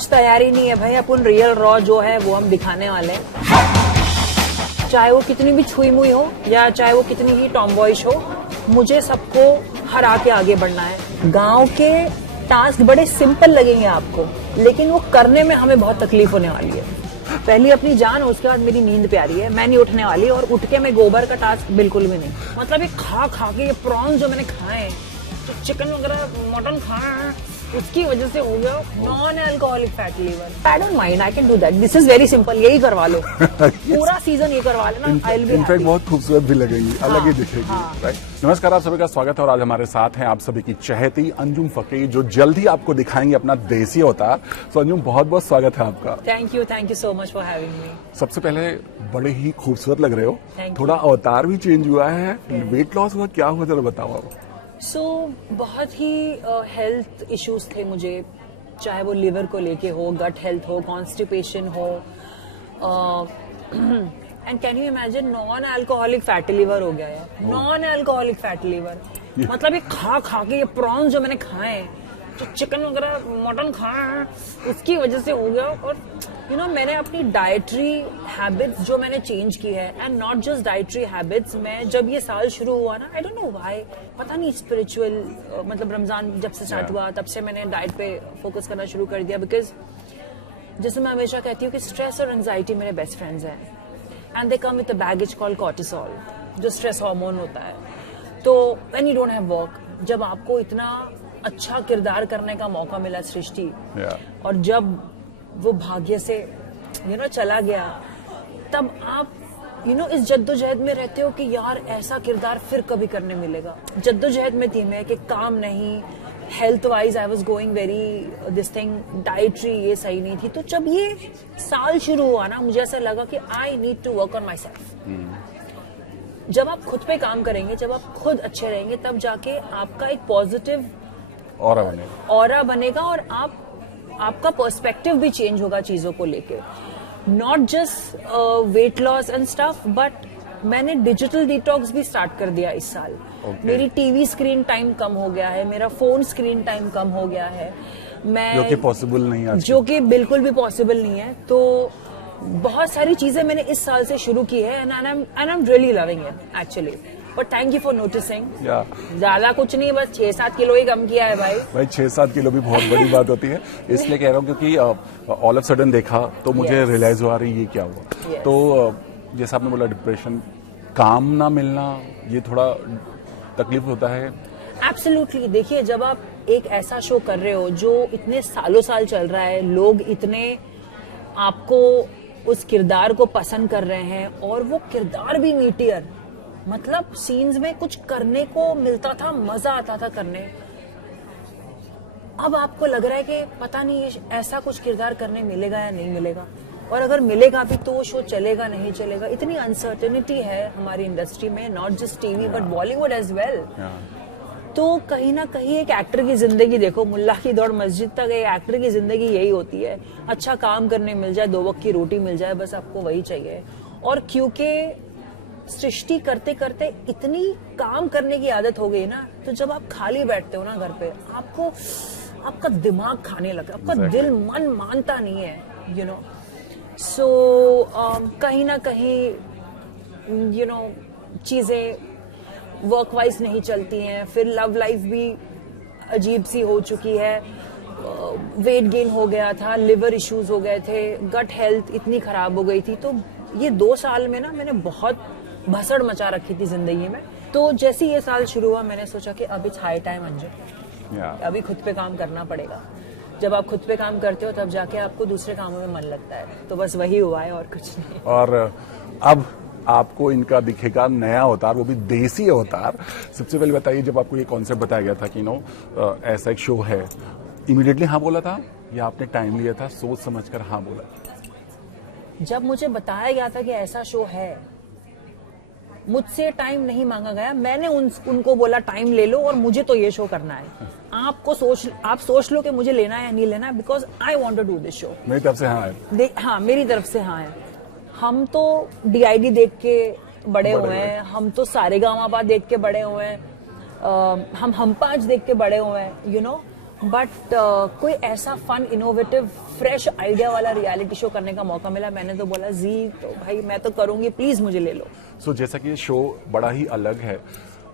कुछ तैयारी नहीं है भाई, अपन रियल रॉ जो है वो हम दिखाने वाले हैं। चाहे वो कितनी भी छुई मुई हो या चाहे वो कितनी ही टॉमबॉयिश हो, मुझे सबको हरा के आगे बढ़ना है। गांव के टास्क बड़े सिंपल लगेंगे आपको, लेकिन वो करने में हमें बहुत तकलीफ होने वाली है। पहली अपनी जान, उसके बाद मेरी नींद प्यारी है। मैं नहीं उठने वाली, और उठ के मैं गोबर का टास्क बिल्कुल भी नहीं। मतलब ये खा के ये प्रॉन्स जो मैंने खाए, तो चिकन वगैरह मटन खाया है, उसकी वजह से हो गया non alcoholic fatty liver. I don't mind, I can do that. This is very simple, यही करवा लो। पूरा सीजन ये करवा लेना, I will be happy. In fact बहुत खूबसूरत भी लगेगी, अलग ही दिखेगी, राइट। नमस्कार, आप सभी का स्वागत है और आज हमारे साथ हैं आप सभी की चहेती अंजुम फकीर, जो जल्द ही आपको दिखाएंगे अपना देसी अवतार। तो अंजुम, बहुत बहुत स्वागत है आपका। Thank you so much for having me. सबसे पहले बड़े ही खूबसूरत लग रहे हो, Thank थोड़ा अवतार भी चेंज हुआ है। वेट लॉस हुआ, क्या हुआ जरा बताओ आप। बहुत ही हेल्थ इश्यूज थे मुझे, चाहे वो लिवर को लेके हो, गट हेल्थ हो, कॉन्स्टिपेशन हो, and can you imagine non alcoholic fatty liver हो गया है। नॉन अल्कोहलिक फैटी लिवर, मतलब ये खा के ये प्रॉन्स जो मैंने खाए, जो चिकन वगैरह मटन खाया है, उसकी वजह से हो गया। और मैंने अपनी डाइटरी हैबिट्स जो मैंने चेंज की है, and not just dietary habits, मैं जब ये साल शुरू हुआ ना, आई डोंट नो व्हाई, पता नहीं, स्पिरिचुअल, मतलब रमजान जब से स्टार्ट हुआ तब से मैंने डाइट पे फोकस करना शुरू कर दिया। बिकॉज जैसे मैं हमेशा कहती हूँ कि स्ट्रेस और एंजाइटी मेरे बेस्ट फ्रेंड्स हैं, and they come with a baggage called cortisol, जो स्ट्रेस हार्मोन होता है। तो when you don't have work, जब आपको इतना अच्छा किरदार करने का मौका मिला सृष्टि, और जब वो भाग्य से चला गया, तब आप इस जद्दोजहद में रहते हो कि यार ऐसा किरदार फिर कभी करने मिलेगा। जद्दोजहद में थी मैं कि काम नहीं, health wise I was going very this thing, dietary ये सही नहीं थी। तो जब ये साल शुरू हुआ ना, मुझे ऐसा लगा कि I need to work on myself. जब आप खुद पे काम करेंगे, जब आप खुद अच्छे रहेंगे, तब जाके आपका एक पॉजिटिव ऑरा बनेगा और आपका पर्सपेक्टिव भी चेंज होगा चीजों को लेके। Not just weight loss and stuff, but मैंने डिजिटल डिटॉक्स भी स्टार्ट कर दिया इस साल। मेरी टीवी स्क्रीन टाइम कम हो गया है, मेरा फोन स्क्रीन टाइम कम हो गया है, जो कि पॉसिबल नहीं है, जो कि बिल्कुल भी पॉसिबल नहीं है। तो बहुत सारी चीजें मैंने इस साल से शुरू की है, and I am really loving it actually. But thank you for noticing. ज्यादा कुछ नहीं, बस 6-7 किलो ही कम किया है भाई 6-7 किलो भी बहुत बड़ी बात होती है। इसलिए कह रहा हूँ क्योंकि ऑल ऑफ सडन देखा तो मुझे रियलाइज हुआ रही ये क्या हुआ। तो जैसा आपने बोला, डिप्रेशन, काम ना मिलना, ये थोड़ा तकलीफ होता है। एब्सोल्युटली। देखिए, जब आप एक ऐसा शो कर रहे हो जो इतने सालों साल चल रहा है, लोग इतने आपको उस किरदार को पसंद कर रहे हैं, और वो किरदार भी मीटियर, मतलब सीन्स में कुछ करने को मिलता था, मजा आता था करने। अब आपको लग रहा है कि पता नहीं ऐसा कुछ किरदार करने मिलेगा या नहीं मिलेगा, और अगर मिलेगा भी तो वो शो चलेगा नहीं चलेगा। इतनी अनसर्टेनिटी है हमारी इंडस्ट्री में, not just TV but Bollywood as well. तो कहीं ना कहीं एक एक्टर की जिंदगी, देखो, मुल्ला की दौड़ मस्जिद तक, एक एक्टर की जिंदगी यही होती है। अच्छा काम करने मिल जाए, 2 वक्त की रोटी मिल जाए, बस आपको वही चाहिए। और क्योंकि सृष्टि करते करते इतनी काम करने की आदत हो गई ना, तो जब आप खाली बैठते हो ना घर पे, आपका दिमाग खाने लगता है, आपका दिल मन मानता नहीं है, सो कहीं ना कहीं चीजें वर्क वाइज नहीं चलती हैं। फिर लव लाइफ भी अजीब सी हो चुकी है, वेट गेन हो गया था, लिवर इश्यूज हो गए थे, गट हेल्थ इतनी खराब हो गई थी। तो ये 2 साल में ना मैंने बहुत भसड़ मचा रखी थी जिंदगी में। तो जैसे ये साल शुरू हुआ, मैंने सोचा कि अब इट्स हाई टाइम अंजू, अभी खुद पे काम करना पड़ेगा। जब आप खुद पे काम करते हो, तब जाके आपको दूसरे कामों में मन लगता है। तो बस वही हुआ है और कुछ नहीं। और अब आपको इनका दिखेगा नया अवतार, वो भी देसी अवतार। सबसे पहले बताइए, जब आपको ये कॉन्सेप्ट बताया गया था कि ऐसा एक शो है, इमीडिएटली हाँ बोला था या आपने टाइम लिया था, सोच समझकर हाँ बोला? जब मुझे बताया गया था कि ऐसा शो है, मुझसे टाइम नहीं मांगा गया। मैंने उनको बोला टाइम ले लो और मुझे तो ये शो करना है। आप सोच लो कि मुझे लेना है या नहीं लेना, because I want to do this show. मेरी तरफ से हाँ है। हाँ, मेरी तरफ से हाँ है। हम तो DID देख के बड़े हुए हैं, हम तो सारेगामापा देख के बड़े हुए हैं, हम पांच देख के बड़े हुए हैं, बट कोई ऐसा फन इनोवेटिव फ्रेश आइडिया वाला रियलिटी शो करने का मौका मिला, मैंने तो बोला जी तो भाई मैं तो करूंगी, प्लीज मुझे ले लो। सो जैसा कि ये शो बड़ा ही अलग है,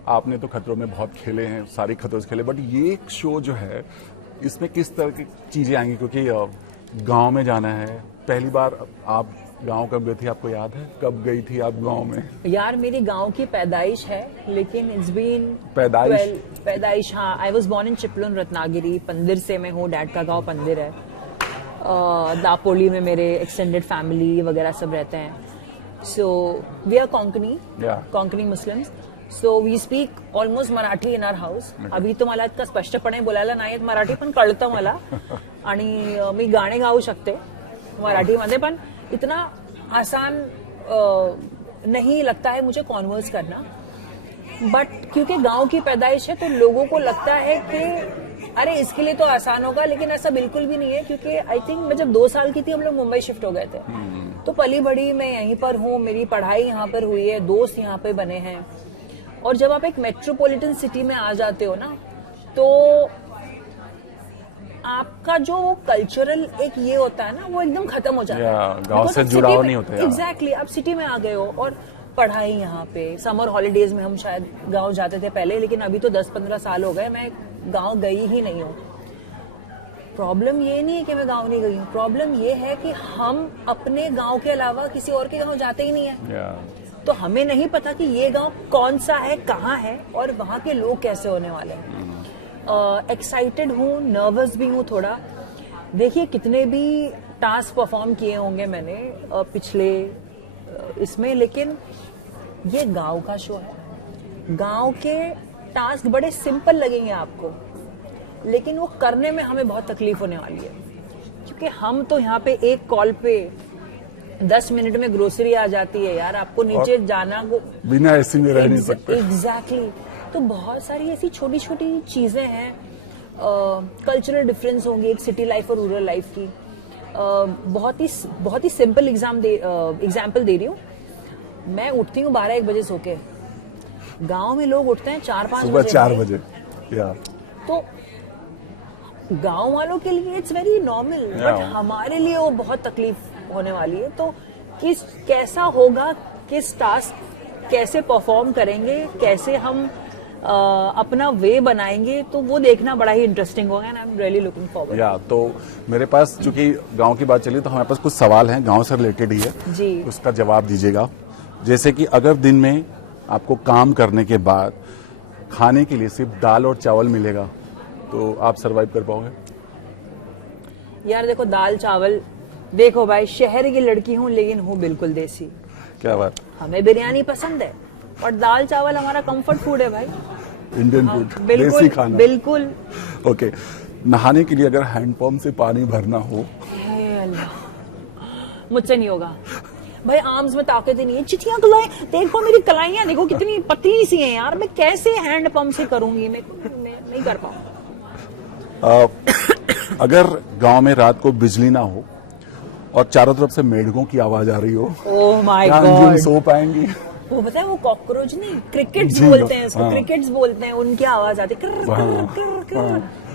आपने तो खतरों में बहुत खेले हैं, सारी खतरों से खेले, बट ये शो जो है इसमें किस तरह की चीजें आएंगी? क्योंकि गांव में जाना है, पहली बार आप गांव कब गई थी, आपको याद है कब गई थी आप गांव में? यार मेरी गांव की पैदाइश है, लेकिन इट्स बीन पैदाइश हाँ। I was born in Chiplun Ratnagiri, पंदिर से मैं हूँ, डैड का गांव पंदिर है। दापोली में मेरे एक्सटेंडेड फैमिली वगैरह सब रहते हैं। So we are Konkani Muslims, so we speak almost Marathi in our house. अभी तो मला इतकं स्पष्टपणे बोलायला नाही येत मराठी, पण कळतं मला आणि मी गाणे गाऊ शकते मराठीमध्ये, पण इतना आसान नहीं लगता है मुझे कॉन्वर्स करना। बट क्योंकि गांव की पैदाइश है तो लोगों को लगता है कि अरे इसके लिए तो आसान होगा, लेकिन ऐसा बिल्कुल भी नहीं है। क्योंकि आई थिंक मैं जब 2 साल की थी हम लोग मुंबई शिफ्ट हो गए थे, तो पली बड़ी मैं यहीं पर हूँ, मेरी पढ़ाई यहाँ पर हुई है, दोस्त यहाँ पे बने हैं। और जब आप एक मेट्रोपॉलिटन सिटी में आ जाते हो ना, तो आपका जो कल्चरल एक ये होता है ना, वो एकदम खत्म हो जाता है। गांव से जुड़ाव नहीं होता। एग्जैक्टली, आप सिटी में आ गए हो और पढ़ाई यहाँ पे, समर हॉलीडेज में हम शायद गांव जाते थे पहले, लेकिन अभी तो 10-15 साल हो गए मैं गांव गई ही नहीं हूँ। प्रॉब्लम ये नहीं है कि मैं गांव नहीं गई हूँ, प्रॉब्लम ये है कि हम अपने गांव के अलावा किसी और के गांव जाते ही नहीं है। तो हमें नहीं पता कि ये गांव कौन सा है, कहाँ है और वहाँ के लोग कैसे होने वाले हैं। एक्साइटेड हूँ, नर्वस भी हूँ थोड़ा। देखिए कितने भी टास्क परफॉर्म किए होंगे मैंने पिछले इसमें, लेकिन ये गांव का शो है। गांव के टास्क बड़े सिंपल लगेंगे आपको, लेकिन वो करने में हमें बहुत तकलीफ होने वाली है। क्योंकि हम तो यहाँ पे एक कॉल पे 10 मिनट में ग्रोसरी आ जाती है यार, आपको नीचे जाना को बिना ऐसी में रह नहीं सकते। एग्जैक्टली। तो बहुत सारी ऐसी छोटी छोटी चीजें हैं। कल्चरल डिफरेंस होंगी एक सिटी लाइफ और रूरल लाइफ की। बहुत ही सिंपल एग्जाम्पल दे रही हूँ। मैं उठती हूँ 12-1 बजे सो के, गाँव में लोग उठते हैं 4-5 बजे, सुबह 4 बजे। तो गाँव वालों के लिए इट्स वेरी नॉर्मल, बट हमारे लिए वो बहुत तकलीफ होने वाली है। तो कैसा होगा, किस टास्क कैसे परफॉर्म करेंगे, कैसे हम अपना वे बनाएंगे, तो वो देखना बड़ा ही इंटरेस्टिंग होगा and I am really looking forward. तो मेरे पास चूंकि गांव की बात चली, तो हमारे पास कुछ सवाल हैं गांव से रिलेटेड ही है जी, उसका जवाब दीजिएगा। जैसे कि अगर दिन में आपको काम करने के बाद खाने के लिए सिर्फ दाल और चावल मिलेगा, तो आप सरवाइव कर पाओगे? यार देखो, दाल चावल, देखो भाई शहर की लड़की हूँ लेकिन हूँ बिल्कुल देसी। क्या बात? हमें बिरयानी पसंद है और दाल चावल हमारा कंफर्ट फूड है भाई, इंडियन फूड, देसी खाना। बिल्कुल। ओके, नहाने के लिए अगर हैंडपंप से पानी भरना हो? मुझसे नहीं होगा भाई, आर्म्स में ताकत ही नहीं है। चिटियां कलाई, देखो मेरी कलाइयां देखो कितनी पतली सी हैं यार, मैं कैसे हैंड पंप से करूंगी? मैं नहीं कर पाऊंगा। अगर गांव में रात को बिजली ना हो और चारों तरफ से मेढकों की आवाज आ रही हो, ओह माय गॉड, सो पाएंगी? वो पता है वो कॉकरोच नहीं, क्रिकेट्स बोलते हैं इसको, क्रिकेट्स बोलते हैं, उनकी आवाज आती है,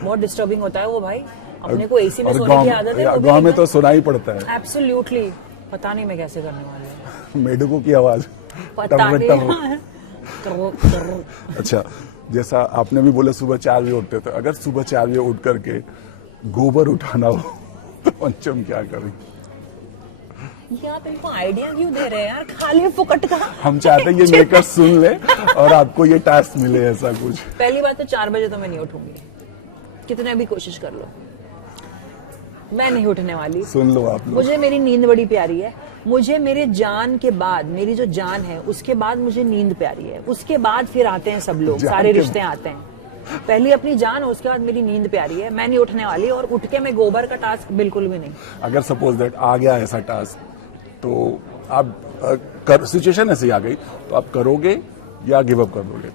बहुत डिस्टर्बिंग होता है वो भाई। अपने को एसी में सोने की आदत है, गांव में तो सुना ही पड़ता है। एब्सोल्युटली। पता नहीं मैं कैसे करने वाली हूँ। मेढकों की आवाज, पता नहीं। अच्छा, जैसा आपने भी बोला सुबह 4 बजे उठते थे, अगर सुबह 4 बजे उठ करके गोबर उठाना हो तो पंचम क्या करें? ये आप इनको आइडिया क्यों दे रहे हैं यार, खाली फुकट का? हम चाहते हैं ये मेकर सुन ले और आपको ये टास्क मिले, ऐसा कुछ। पहली बात तो 4 बजे तो मैं नहीं उठूंगी, कितने भी कोशिश कर लो, मैं नहीं उठने वाली। सुन लो आप लोग, मुझे मेरी नींद बड़ी प्यारी है। मुझे मेरे जान के बाद, मेरी जो जान है उसके बाद मुझे नींद प्यारी है, उसके बाद फिर आते हैं सब लोग, सारे रिश्ते आते हैं। पहली अपनी जान, उसके बाद मेरी नींद प्यारी है। मैं नहीं उठने वाली, और उठ के मैं गोबर का टास्क बिल्कुल भी नहीं। अगर सपोज दैट आ गया ऐसा टास्क, तो आप सिचुएशन ऐसी आ गई तो आप करोगे या गिव अप कर दोगे?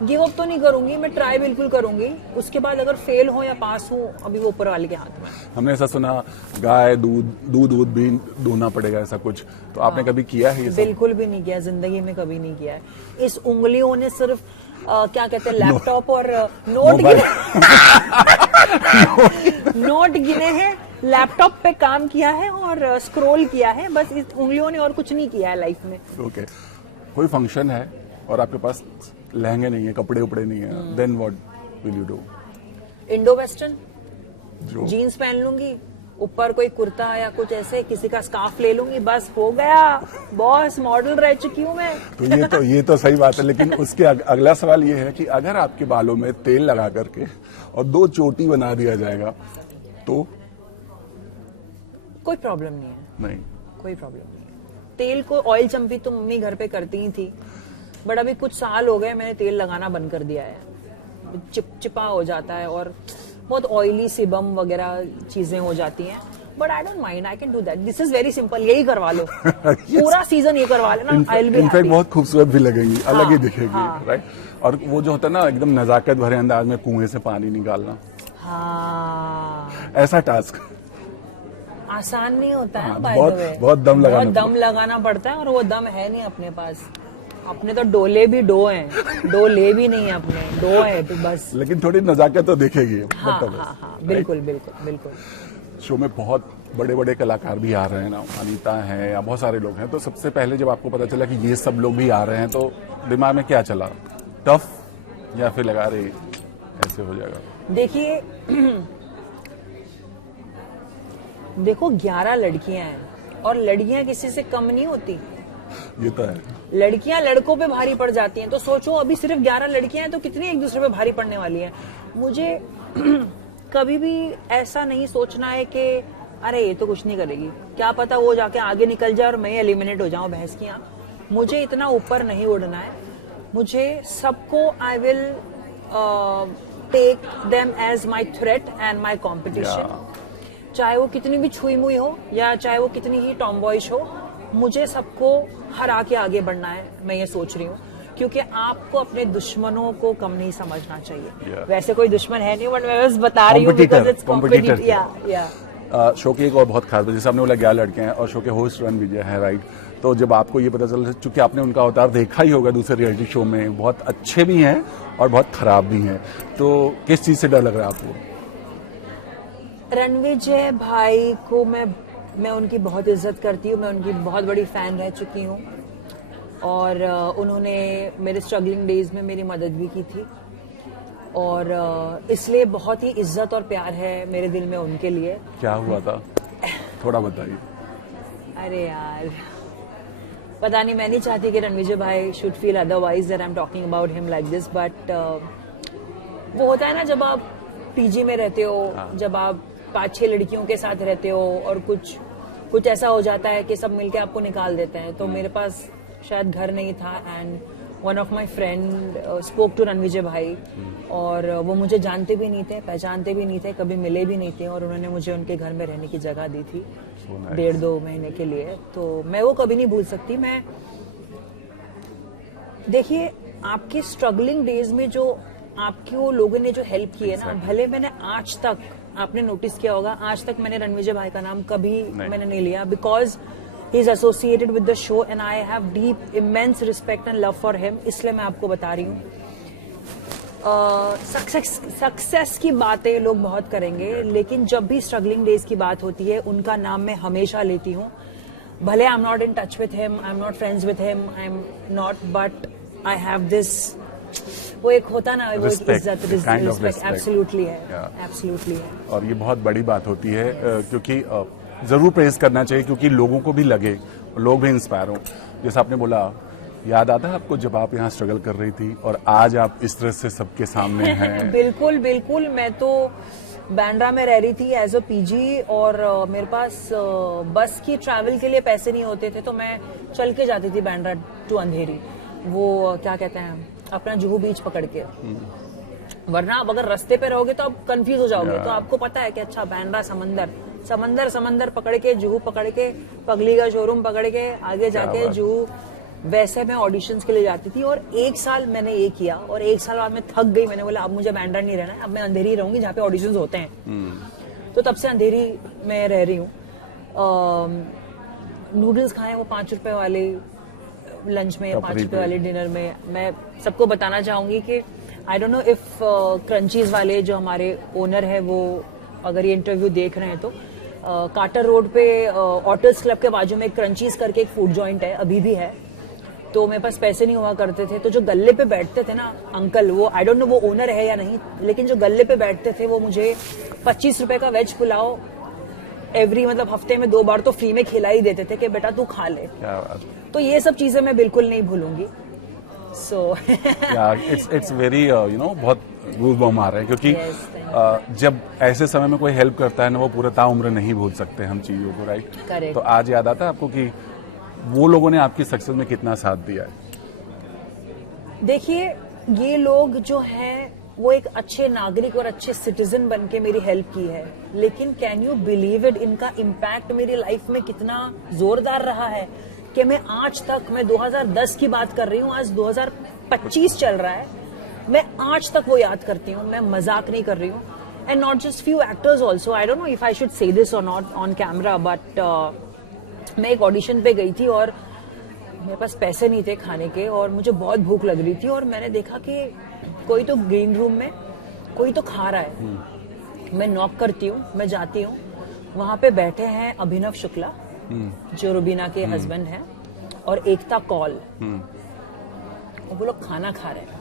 गिव अप तो नहीं करूंगी, मैं ट्राई बिल्कुल करूंगी। उसके बाद अगर फेल हो या पास हो, अभी वो ऊपर वाले के हाथ में। हमने ऐसा सुना गाय दूध भी दूहना पड़ेगा, ऐसा कुछ, तो आपने कभी किया है ये सब? बिल्कुल भी नहीं किया, जिंदगी में कभी नहीं किया है। इस उंगलियों ने सिर्फ क्या कहते हैं, लैपटॉप और नोट गिने नोट गिने हैं, लैपटॉप पे काम किया है और स्क्रॉल किया है, बस इस उंगलियों ने और कुछ नहीं किया है लाइफ में। ओके। कोई फंक्शन है और आपके पास लहंगे नहीं है, कपड़े उपड़े नहीं है, then what will you do? Indo western जो जीन्स पहन लूंगी, ऊपर कोई कुर्ता या कुछ ऐसे किसी का स्कार्फ ले लूंगी, बस हो गया। बॉस मॉडल रह चुकी हूँ मैं। तो ये तो सही बात है, लेकिन उसके अगला सवाल ये है कि अगर आपके बालों में तेल लगा करके और 2 चोटी बना दिया जाएगा तो? कोई प्रॉब्लम नहीं है, नहीं। कोई प्रॉब्लम नहीं है। तेल को ऑयल चंपी तो मम्मी घर पे करती ही थी, बट अभी कुछ साल हो गए मैंने तेल लगाना बंद कर दिया है। चिपचिपा हो जाता है और बहुत ऑयली सिबम वगैरह चीजें हो जाती हैं, but I don't mind, I can do that. This is very simple, यही करवा लो। पूरा सीजन ये करवा लेना, I will be in fact happy. बहुत खूबसूरत भी लगेंगी, अलग ही दिखेगी, हाँ। राइट? और वो जो होता है ना एकदम नजाकत भरे अंदाज में कुएं से पानी निकालना, हाँ, ऐसा टास्क आसान नहीं होता है। हाँ, by बहुत- the way। बहुत दम लगाना बहुत दम लगाना पड़ता है, और वो दम है नहीं अपने पास। अपने तो डोले भी डो हैं, डोले भी नहीं है अपने, डो है तो बस। लेकिन थोड़ी नजाकत तो दिखेगी। हाँ मतलब हाँ हाँ, बिल्कुल बिल्कुल बिल्कुल। शो में बहुत बड़े बड़े कलाकार भी आ रहे हैं ना, अनीता है या बहुत सारे लोग हैं, तो सबसे पहले जब आपको पता चला कि ये सब लोग भी आ रहे हैं तो दिमाग में क्या चला? टफ या फिर लगा रहे ऐसे हो जाएगा? देखिए देखो 11 लड़कियां हैं और लड़कियां किसी से कम नहीं होती। ये तो है। लड़कियां लड़कों पे भारी पड़ जाती हैं, तो सोचो अभी सिर्फ 11 लड़कियां हैं तो कितनी एक दूसरे पे भारी पड़ने वाली हैं। मुझे कभी भी ऐसा नहीं सोचना है कि अरे ये तो कुछ नहीं करेगी, क्या पता वो जाके आगे निकल जाए और मैं एलिमिनेट हो जाऊं भैंस की आंख। मुझे इतना ऊपर नहीं उड़ना है। मुझे सबको I will take them as my threat and my competition. चाहे वो कितनी भी छुई मुई हो या चाहे वो कितनी ही टॉमबॉयश हो, मुझे सबको हरा के आगे बढ़ना है, मैं ये सोच रही हूँ। क्योंकि आपको अपने दुश्मनों को कम नहीं समझना चाहिए। वैसे कोई दुश्मन है नहीं, बट मैं बस बता रही हूँ बिकॉज़ इट्स कॉम्पिटिटिव। या शो की एक और बहुत खास बात, जैसे आपने बोला 11 लड़के हैं और शो के होस्ट रणविजय है, राइट? तो जब आपको ये पता चला, चूंकि आपने उनका अवतार देखा ही होगा दूसरे रियलिटी शो में, बहुत अच्छे भी हैं और बहुत खराब भी हैं, तो किस चीज से डर लग रहा है आपको? रणविजय भाई को मैं उनकी बहुत इज्जत करती हूँ, मैं उनकी बहुत बड़ी फैन रह चुकी हूँ और उन्होंने मेरे स्ट्रगलिंग डेज में मेरी मदद भी की थी और इसलिए बहुत ही इज्जत और प्यार है मेरे दिल में उनके लिए। क्या हुआ था, थोड़ा बताइए। अरे यार पता नहीं, मैं नहीं चाहती कि रणविजय भाई should feel otherwise that I am talking about him like this, but वो होता है ना जब आप पीजी में रहते हो, जब आप 5-6 लड़कियों के साथ रहते हो और कुछ ऐसा हो जाता है कि सब मिलके आपको निकाल देते हैं। तो मेरे पास शायद घर नहीं था and one of my friend spoke to Ranvijay भाई और वो मुझे जानते भी नहीं थे, पहचानते भी नहीं थे, कभी मिले भी नहीं थे और उन्होंने मुझे उनके घर में रहने की जगह दी थी 1.5-2 महीने के लिए। तो मैं वो कभी नहीं भूल सकती। मैं देखिए आपके स्ट्रगलिंग डेज में जो आपको लोगों ने जो हेल्प की है ना, भले मैंने आज तक, आपने नोटिस किया होगा, आज तक मैंने रणविजय भाई का नाम कभी मैंने नहीं लिया because he is associated with the show and I have deep immense respect and love for him. इसलिए मैं आपको बता रही हूँ सक्सेस की बातें लोग बहुत करेंगे, लेकिन जब भी स्ट्रगलिंग डेज की बात होती है उनका नाम मैं हमेशा लेती हूँ। भले I am not in touch with him, I am not friends with him, I am not, but I have this, वो एक होता ना, वो एक इज्जत, रिस्पेक्ट एब्सोल्युटली है, एब्सोल्युटली है। और ये बहुत बड़ी बात होती है क्योंकि जरूर प्रेज करना चाहिए क्योंकि लोगों को भी लगे, लोग भी इंस्पायर हो। जैसे आपने बोला, याद आता है आपको जब आप यहाँ स्ट्रगल कर रही थी और आज आप इस तरह से सबके सामने हैं? बिल्कुल बिल्कुल। मैं तो बांद्रा में रह रही थी एज अ पीजी और मेरे पास बस की ट्रैवल के लिए पैसे नहीं होते थे, तो मैं चल के जाती थी बांद्रा टू अंधेरी, वो क्या कहते हैं अपना जुहू बीच पकड़ के। वरना आप अगर रास्ते पे रहोगे तो आप कंफ्यूज हो जाओगे। तो आपको पता है कि अच्छा बांद्रा समंदर पकड़ के, जुहू पकड़ के, पगली का शोरूम पकड़ के, आगे जाके जुहू वैसे मैं ऑडिशंस के लिए जाती थी, और 1 साल मैंने ये किया, और 1 साल बाद मैं थक गई। मैंने बोला अब मुझे बैंड्रा नहीं रहना है, अब मैं अंधेरी रहूंगी जहाँ पे ऑडिशंस होते हैं। तो तब से अंधेरी में रह रही हूँ। नूडल्स खाए वो 5 रुपए वाले लंच में, 5 रुपए वाले डिनर में। मैं सबको बताना चाहूंगी कि I don't know if crunches वाले जो हमारे ओनर है वो अगर ये इंटरव्यू देख रहे हैं तो कार्टर रोड पे ऑटर्स क्लब के बाजू में एक क्रंचीज करके एक फूड जॉइंट है, अभी भी है। तो मेरे पास पैसे नहीं हुआ करते थे, तो जो गल्ले पे बैठते थे ना अंकल, वो आई डोंट नो वो ओनर है या नहीं, लेकिन जो गल्ले पे बैठते थे वो मुझे 25 रुपए का वेज पुलाव एवरी मतलब हफ्ते में 2 बार तो फ्री में खिला ही देते थे कि बेटा तू खा ले। तो ये सब चीजें मैं बिल्कुल नहीं भूलूंगी। सो इट्स वेरी बहुत गूज़बम्प आ रहे हैं, क्योंकि जब ऐसे समय में कोई हेल्प करता है ना, वो पूरा ताउम्र नहीं भूल सकते हम चीजों को, राइट? Correct. तो आज याद आता है आपको कि वो लोगों ने आपकी सक्सेस में कितना साथ दिया है? देखिए, ये लोग जो हैं वो एक अच्छे नागरिक और अच्छे सिटीजन बन के मेरी हेल्प की है, लेकिन कैन यू बिलीव इट, इनका इम्पैक्ट मेरी लाइफ में कितना जोरदार रहा है कि मैं आज तक, मैं 2010 की बात कर रही हूँ, आज 2025 चल रहा है, मैं आज तक वो याद करती हूँ। मैं मजाक नहीं कर रही हूँ। And not just few actors also, I don't know if I should say this और नॉट ऑन कैमरा, बट मैं एक ऑडिशन पे गई थी और मेरे पास पैसे नहीं थे खाने के, और मुझे बहुत भूख लग रही थी, और मैंने देखा कि कोई तो ग्रीन रूम में कोई तो खा रहा है। मैं नॉक करती हूँ, मैं जाती हूँ, वहां पे बैठे हैं अभिनव शुक्ला जो रुबीना के हस्बैंड हैं, और एकता कौल, और वो लोग खाना खा रहे हैं।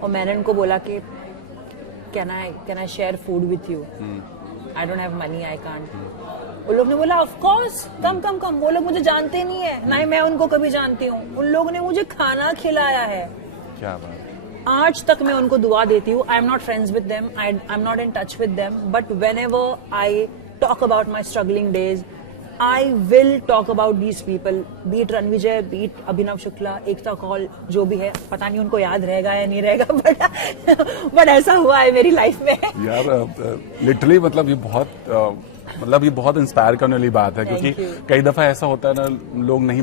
और मैंने उनको बोला कि can I share food with you, I don't have money, I can't. उन लोग ने बोला ऑफ कोर्स, कम कम कम। वो लोग मुझे जानते नहीं है, ना ही मैं उनको कभी जानती हूँ। उन लोगों ने मुझे खाना खिलाया है। क्या बात। आज तक मैं उनको दुआ देती हूँ। I am not friends with them, I am not in touch with them, but when ever I talk about my struggling days, I will talk about these people, be it Ranvijay, be it Abhinav Shukla, एकता कौल, जो भी है, पता नहीं उनको याद रहेगा या नहीं रहेगा, बट ऐसा हुआ है मेरी लाइफ में। यार लिटरली मतलब ये बहुत इंस्पायर करने वाली बात है, क्योंकि कई दफा ऐसा होता है ना, लोग नहीं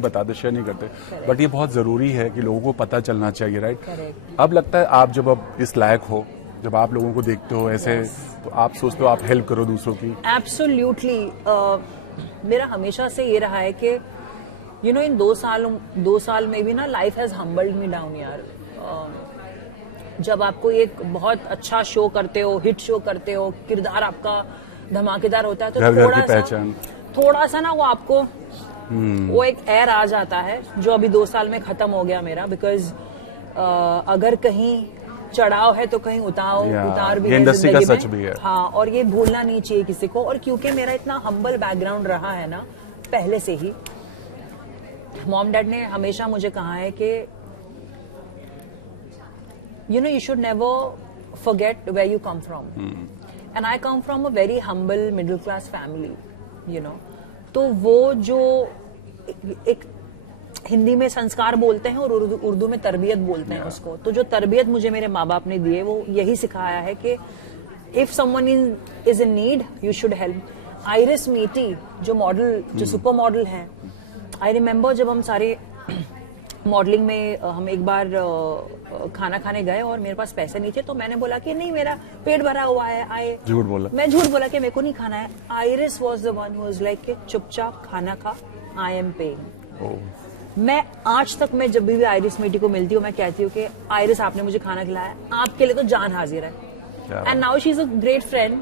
बताते, शेयर नहीं करते, बट ये बहुत जरूरी है कि लोगों को पता चलना चाहिए, राइट? अब लगता है आप जब अब इस लायक हो, जब आप लोगों को देखते हो ऐसे, तो आप सोचते हो आप हेल्प करो दूसरों की। एब्सोल्युटली। मेरा हमेशा से ये रहा है कि यू नो इन 2 साल में भी ना life has humbled me down यार। जब आपको एक बहुत अच्छा शो करते हो, हिट शो करते हो, किरदार आपका धमाकेदार होता है, तो थोड़ा सा ना वो आपको वो एक एयर आ जाता है, जो अभी 2 साल में खत्म हो गया मेरा। बिकॉज अगर कहीं चढ़ाव है तो कहीं उतार भी है, इंडस्ट्री का सच भी है। हाँ, और ये भूलना नहीं चाहिए किसी को। और क्योंकि मेरा इतना हम्बल बैकग्राउंड रहा है ना पहले से ही, मॉम डैड ने हमेशा मुझे कहा है कि you know you should never forget where you come from, and I come from a very humble middle class family, you know. तो वो जो एक हिंदी में संस्कार बोलते हैं और उर्दू में तरबियत बोलते हैं उसको, तो जो तरबियत मुझे मेरे माँ बाप ने दी है, वो यही सिखाया है कि if someone is in need you should help. Iris मीटी जो मॉडल, जो सुपर मॉडल हैं, आई रिमेम्बर जब हम सारे मॉडलिंग में हम एक बार खाना खाने गए और मेरे पास पैसे नहीं थे, तो मैंने बोला कि नहीं मेरा पेट भरा हुआ है। मैं झूठ बोला कि मेरे को नहीं खाना है। Iris was the one who was like कि चुपचाप खाना खा, आई एम पेइंग। मैं आज तक मैं जब भी आइरिस मीटी को मिलती हूँ, मैं कहती हूँ कि आइरिस आपने मुझे खाना खिलाया, आपके लिए तो जान हाजिर है। And now she is a great friend,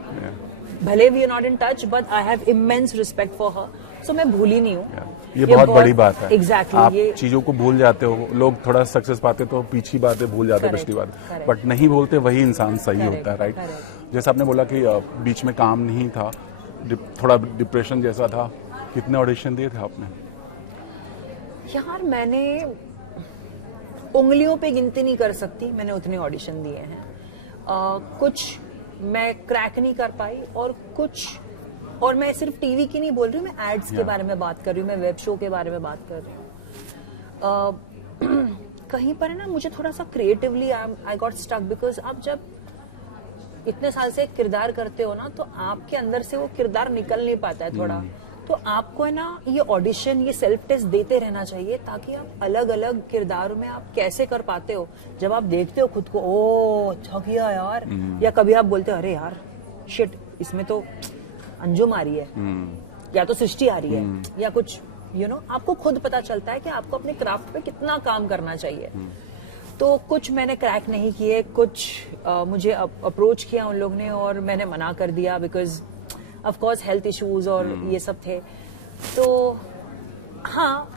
भले we are not in touch, but I have immense respect for her. So मैं भूली नहीं हूँ। ये बहुत बड़ी बात है। एग्जैक्टली, आप चीजों को भूल जाते हो। लोग थोड़ा सक्सेस पाते तो पिछली बातें भूल जाते हैं, पिछली बात, बट नहीं भूलते, वही इंसान सही होता है, राइट? जैसे आपने बोला कि बीच में काम नहीं था, थोड़ा डिप्रेशन जैसा था, कितने ऑडिशन दिए थे आपने? यार मैंने उंगलियों पे गिनती नहीं कर सकती, मैंने उतने ऑडिशन दिए हैं। कुछ मैं क्रैक नहीं कर पाई, और कुछ, और मैं सिर्फ टीवी की नहीं बोल रही हूँ, मैं एड्स के बारे में बात कर रही हूँ, मैं वेब शो के बारे में बात कर रही हूँ। कहीं पर है ना मुझे थोड़ा सा creatively I got stuck, because आप जब इतने साल से एक किरदार करते हो ना, तो आपके अंदर से वो किरदार निकल नहीं पाता है थोड़ा। तो आपको है ना ये ऑडिशन, ये सेल्फ टेस्ट देते रहना चाहिए ताकि आप अलग अलग किरदार में आप कैसे कर पाते हो। जब आप देखते हो खुद को, ओ अच्छा किया यार, या कभी आप बोलते हो अरे यार शिट इसमें तो अंजुम आ रही है, या तो सृष्टि आ रही है, या कुछ आपको खुद पता चलता है कि आपको अपने क्राफ्ट पे कितना काम करना चाहिए। तो कुछ मैंने क्रैक नहीं किए, कुछ मुझे अप्रोच किया उन लोग ने और मैंने मना कर दिया because of course health issues और ये सब थे। तो हाँ,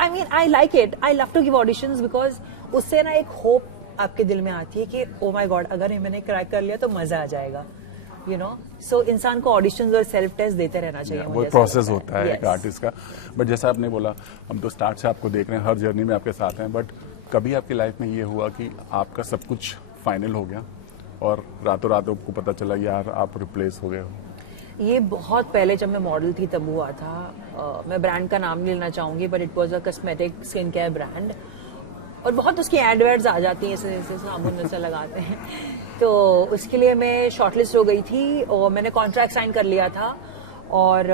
I mean I like it, I love to give auditions because उससे ना एक होप आपके दिल में आती है कि ओ माय गॉड अगर मैंने क्रैक कर लिया तो मजा आ जाएगा, सो इंसान को ऑडिशंस और सेल्फ टेस्ट देते रहना चाहिए। वो प्रोसेस होता है एक आर्टिस्ट का। बट जैसा आपने बोला, हम तो स्टार्ट से आपको देख रहे हैं, हर जर्नी में आपके साथ हैं, बट कभी आपकी लाइफ में ये हुआ कि आपका सब कुछ फाइनल हो गया और रातों रात आपको पता चला यार आप रिप्लेस हो गए हो? ये बहुत पहले जब मैं मॉडल थी तब हुआ था। मैं ब्रांड का नाम नहीं लेना चाहूंगी, but it was a cosmetic skin care brand, और बहुत उसकी एडवर्ट्स आ जाती हैं, ऐसे साबुन ऐसा लगाते हैं। तो उसके लिए मैं शॉर्टलिस्ट हो गई थी और मैंने कॉन्ट्रैक्ट साइन कर लिया था और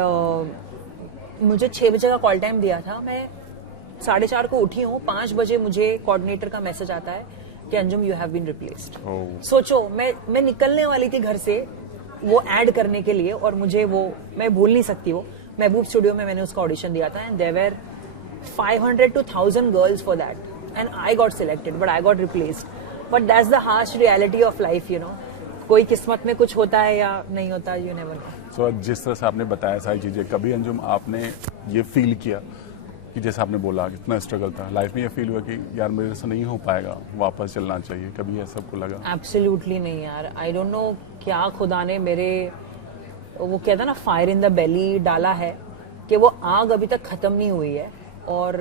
मुझे 6 बजे का कॉल टाइम दिया था। मैं 4:30 को उठी हूँ, 5 बजे मुझे कोऑर्डिनेटर का मैसेज आता है कि Anjum you have been replaced. सोचो, मैं निकलने वाली थी घर से वो ऐड करने के लिए, और मुझे वो मैं भूल नहीं सकती। वो महबूब स्टूडियो में मैंने उसका ऑडिशन दिया था and there were 500 to 1000 girls for that and I got selected but I got replaced. But that's the harsh reality of life, कोई किस्मत में कुछ होता है या नहीं होता, यू नेवर नो। सो जिस तरह से आपने बताया सारी चीजें, कभी अंजुम आपने ये फील किया कि जैसे आपने बोला कितना स्ट्रगल था लाइफ में, ये फील हुआ कि यार मेरे से नहीं हो पाएगा, वापस चलना चाहिए, कभी ऐसा आपको लगा? एब्सोल्युटली नहीं यार, आई डोंट नो क्या खुदा ने मेरे वो कहता ना फायर इन द बेली डाला है कि वो आग अभी तक खत्म नहीं हुई है। और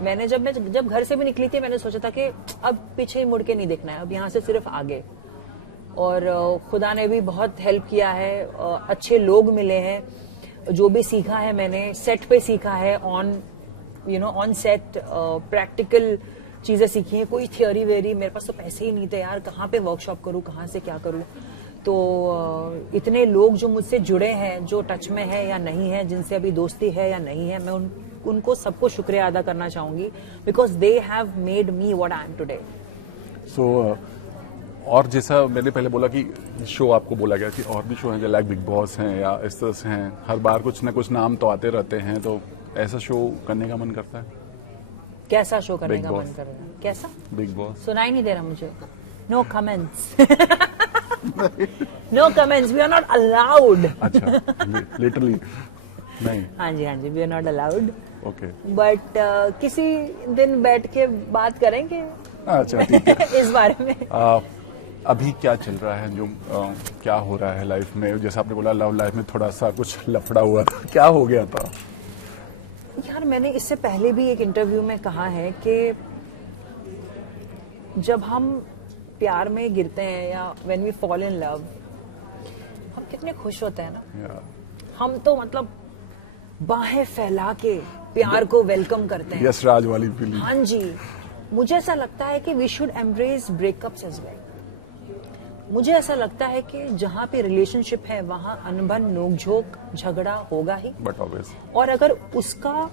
मैंने जब घर से भी निकली थी मैंने सोचा था कि अब पीछे मुड़ के नहीं देखना है, अब यहाँ से सिर्फ आगे। और खुदा ने भी बहुत हेल्प किया है, अच्छे लोग मिले हैं, जो भी सीखा है मैंने सेट पे सीखा है, ऑन सेट प्रैक्टिकल चीजें सीखी हैं। कोई थियोरी वेरी, मेरे पास तो पैसे ही नहीं थे यार, कहाँ पे वर्कशॉप करूँ, कहाँ से क्या करूँ। तो इतने लोग जो मुझसे जुड़े हैं, जो टच में है या नहीं है, जिनसे अभी दोस्ती है या नहीं है, मैं उनको सबको शुक्रिया अदा करना चाहूंगी because they have made me what I am today. So और जैसा मैंने पहले बोला कि शो आपको बोला गया कि और भी शो हैं जो लाइक बिग बॉस हैं या इस तरह से हैं, हर बार कुछ ना कुछ नाम तो आते रहते हैं, तो ऐसा शो करने का मन करता है? कैसा शो करने का मन कर रहा है? कैसा? Bigg Boss. सुनाई नहीं दे रहा मुझे। No comments. No comments, we are not allowed. अच्छा, लिटरली नहीं? हाँ जी, we are not allowed. Okay, but किसी दिन बैठ के बात करेंगे। अच्छा ठीक है। इस बारे में अभी क्या चल रहा है जो क्या हो रहा है लाइफ में? जैसे आपने बोला लव लाइफ में थोड़ा सा कुछ लफड़ा हुआ था, क्या हो गया था? यार मैंने इससे पहले भी एक इंटरव्यू में कहा है कि जब हम प्यार में गिरते हैं या when we fall in love, हम कितने खुश होते हैं ना। हम तो मतलब बाहें फैला के प्यार को वेलकम करते हैं। यस राज वाली फीलिंग। हाँ जी, मुझे ऐसा लगता है कि we should embrace breakups as well. मुझे ऐसा लगता है कि जहाँ पे रिलेशनशिप है वहाँ अनबन, नोकझोंक, झगड़ा होगा ही, बट ऑब्वियस। और अगर उसका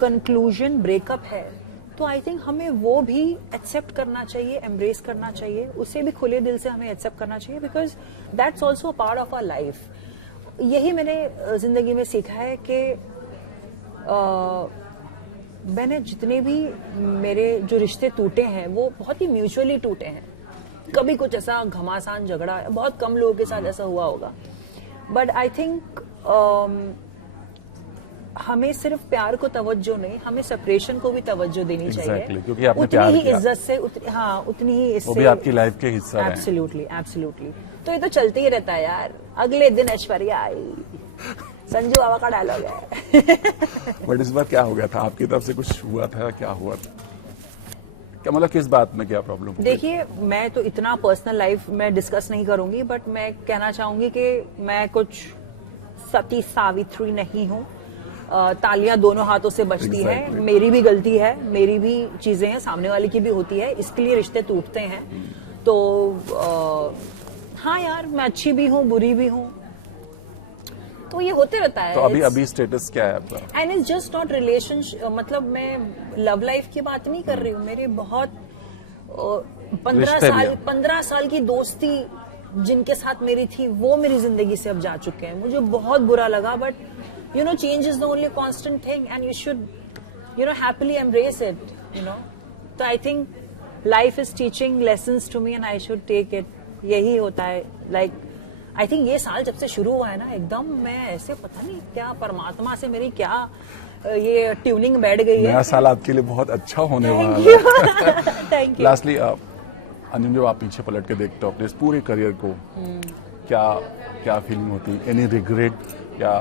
कंक्लूजन ब्रेकअप है तो आई थिंक हमें वो भी एक्सेप्ट करना चाहिए, एम्ब्रेस करना चाहिए, उसे भी खुले दिल से हमें एक्सेप्ट करना चाहिए because that's also a part of our life. यही मैंने जिंदगी में सीखा है कि मैंने जितने भी मेरे जो रिश्ते टूटे हैं वो बहुत ही म्यूचुअली टूटे हैं। कभी कुछ ऐसा घमासान झगड़ा, बहुत कम लोगों के साथ ऐसा हुआ होगा, बट आई थिंक हमें सिर्फ प्यार को तवज्जो नहीं, हमें सेपरेशन को भी तवज्जो देनी चाहिए। क्योंकि आपने उतनी प्यार ही किया। इज्जत से उतनी ही इससे, वो भी आपकी लाइफ के हिस्सा रहे। एब्सोल्युटली। तो ये तो चलते ही रहता है यार। अगले दिन ऐश्वर्या आई, संजू बाबा का डायलॉग है। बट इस बार क्या हो गया था? आपकी तरफ से कुछ हुआ था? क्या हुआ था? क्या मतलब किस बात में क्या प्रॉब्लम? देखिए, मैं तो इतना पर्सनल लाइफ में डिस्कस नहीं करूंगी, बट मैं कहना चाहूंगी कि मैं कुछ सती सावित्री नहीं हूँ। तालियां दोनों हाथों से बजती हैं। मेरी भी गलती है, मेरी भी चीजें हैं, सामने वाले की भी होती है, इसके लिए रिश्ते टूटते हैं। तो हाँ यार, मैं अच्छी भी हूँ, बुरी भी हूँ, तो ये होते रहता है। तो अभी स्टेटस क्या है आपका? And it's just not relationship, मतलब मैं लव लाइफ की बात नहीं कर रही हूँ। मेरे बहुत 15 साल की दोस्ती जिनके साथ मेरी थी वो मेरी जिंदगी से अब जा चुके हैं। मुझे बहुत बुरा लगा, but you know change is the only constant thing and you should you know happily embrace it, you know. तो I think life is teaching lessons to me and I should take it. यही होता है। Like I think ये साल जब से शुरू हुआ है ना, एकदम मैं ऐसे पता नहीं क्या परमात्मा से मेरी क्या ये ट्यूनिंग बैठ गई है। नया साल आपके लिए बहुत अच्छा होने वाला है। Thank you. लास्टली अंजुम, जब आप पीछे पलट के देखते हो अपने इस पूरे करियर को, क्या फीलिंग होती है? एनी रिग्रेट या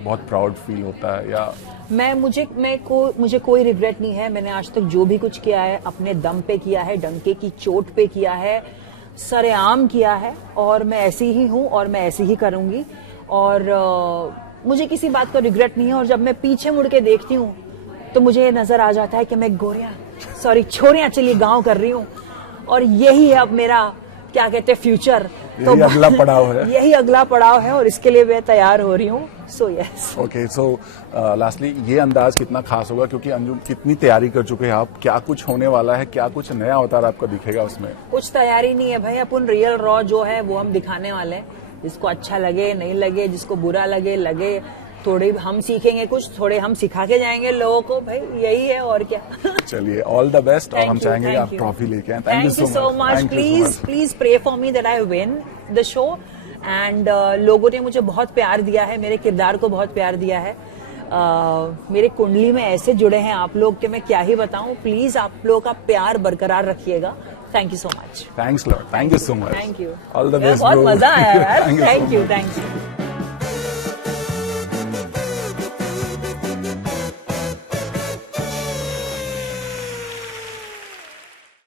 बहुत प्राउड फील होता है? या मुझे कोई रिग्रेट नहीं है। मैंने आज तक जो भी कुछ किया है अपने दम पे किया है, डंके की चोट पे किया है, सरेआम किया है, और मैं ऐसी ही हूँ और मैं ऐसी ही करूंगी। और मुझे किसी बात का रिग्रेट नहीं है। और जब मैं पीछे मुड़ के देखती हूँ तो मुझे नजर आ जाता है कि मैं छोरियां चली गाँव कर रही हूँ, और यही है अब मेरा क्या कहते हैं फ्यूचर। यही अगला पड़ाव है। यही अगला पड़ाव है और इसके लिए मैं तैयार हो रही हूँ। So yes. ओके, सो लास्टली ये अंदाज कितना खास होगा, क्योंकि अंजुम कितनी तैयारी कर चुके हैं आप? क्या कुछ होने वाला है? क्या कुछ नया अवतार आपका दिखेगा उसमें? कुछ तैयारी नहीं है भाई, अपन रियल रॉ जो है वो हम दिखाने वाले हैं। जिसको अच्छा लगे नहीं लगे, जिसको बुरा लगे, थोड़े हम सीखेंगे कुछ, थोड़े हम सिखा के जाएंगे लोगों को। भाई यही है और क्या। चलिए, ऑल द बेस्ट। और हम चाहेंगे कि आप ट्रॉफी लेके आएं। Thank you so much. Please pray for me that I win the show. एंड लोगों ने मुझे बहुत प्यार दिया है, मेरे किरदार को बहुत प्यार दिया है। मेरे कुंडली में ऐसे जुड़े हैं आप लोग कि मैं क्या ही बताऊं। प्लीज आप लोगों का प्यार बरकरार रखिएगा। Thank you so much. Thanks lot. Thank you so much. Thank you. All the best. बहुत मजा आया यार। Thank you.